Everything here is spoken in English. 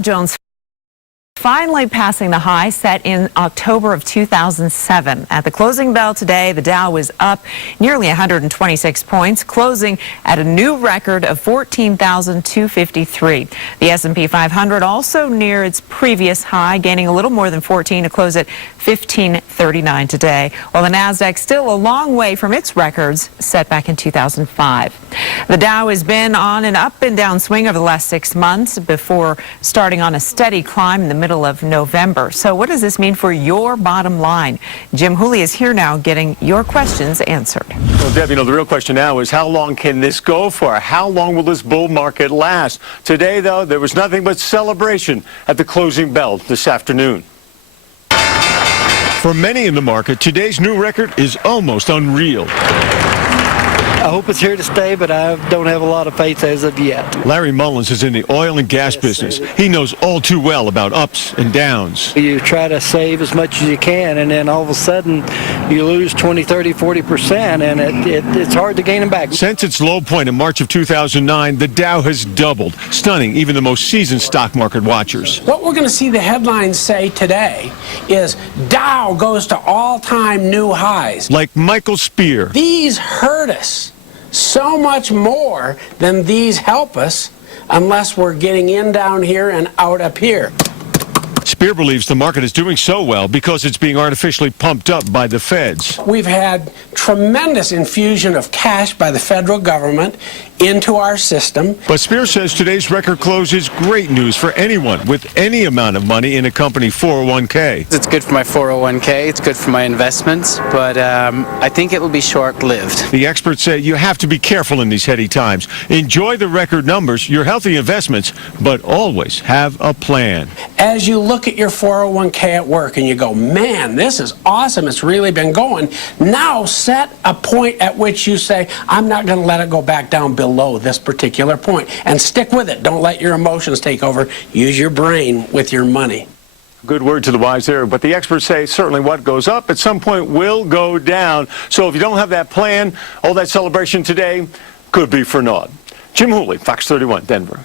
Jones finally passing the high set in October of 2007. At the closing bell today, the Dow was up nearly 126 points, closing at a new record of 14,253. The S&P 500 also near its previous high, gaining a little more than 14 to close at 1539 today, while the Nasdaq still a long way from its records set back in 2005. The Dow has been on an up and down swing over the last 6 months before starting on a steady climb in the middle of November. So what does this mean for your bottom line? Jim Hooley is here now getting your questions answered. Well, Deb, the real question now is how long can this go for? How long will this bull market last? Today, though, there was nothing but celebration at the closing bell this afternoon. For many in the market, today's new record is almost unreal. I hope it's here to stay, but I don't have a lot of faith as of yet. Larry Mullins is in the oil and gas business. He knows all too well about ups and downs. You try to save as much as you can, and then all of a sudden you lose 20, 30, 40%, and it's hard to gain them back. Since its low point in March of 2009, the Dow has doubled, stunning even the most seasoned stock market watchers. What we're going to see the headlines say today is Dow goes to all-time new highs. Like Michael Speer. These hurt us so much more than these help us unless we're getting in down here and out up here. Speer believes the market is doing so well because it's being artificially pumped up by the feds. We've had tremendous infusion of cash by the federal government into our system. But Speer says today's record close is great news for anyone with any amount of money in a company 401k. It's good for my 401k, it's good for my investments, but I think it will be short-lived. The experts say you have to be careful in these heady times. Enjoy the record numbers, your healthy investments, but always have a plan. As you look at your 401k at work and you go, man, this is awesome, it's really been going, now set a point at which you say, I'm not going to let it go back down below this particular point, and stick with it. Don't let your emotions take over. Use your brain with your money. Good word to the wise there, but the experts say certainly what goes up at some point will go down. So if you don't have that plan, all that celebration today could be for naught. Jim Hooley, Fox 31, Denver.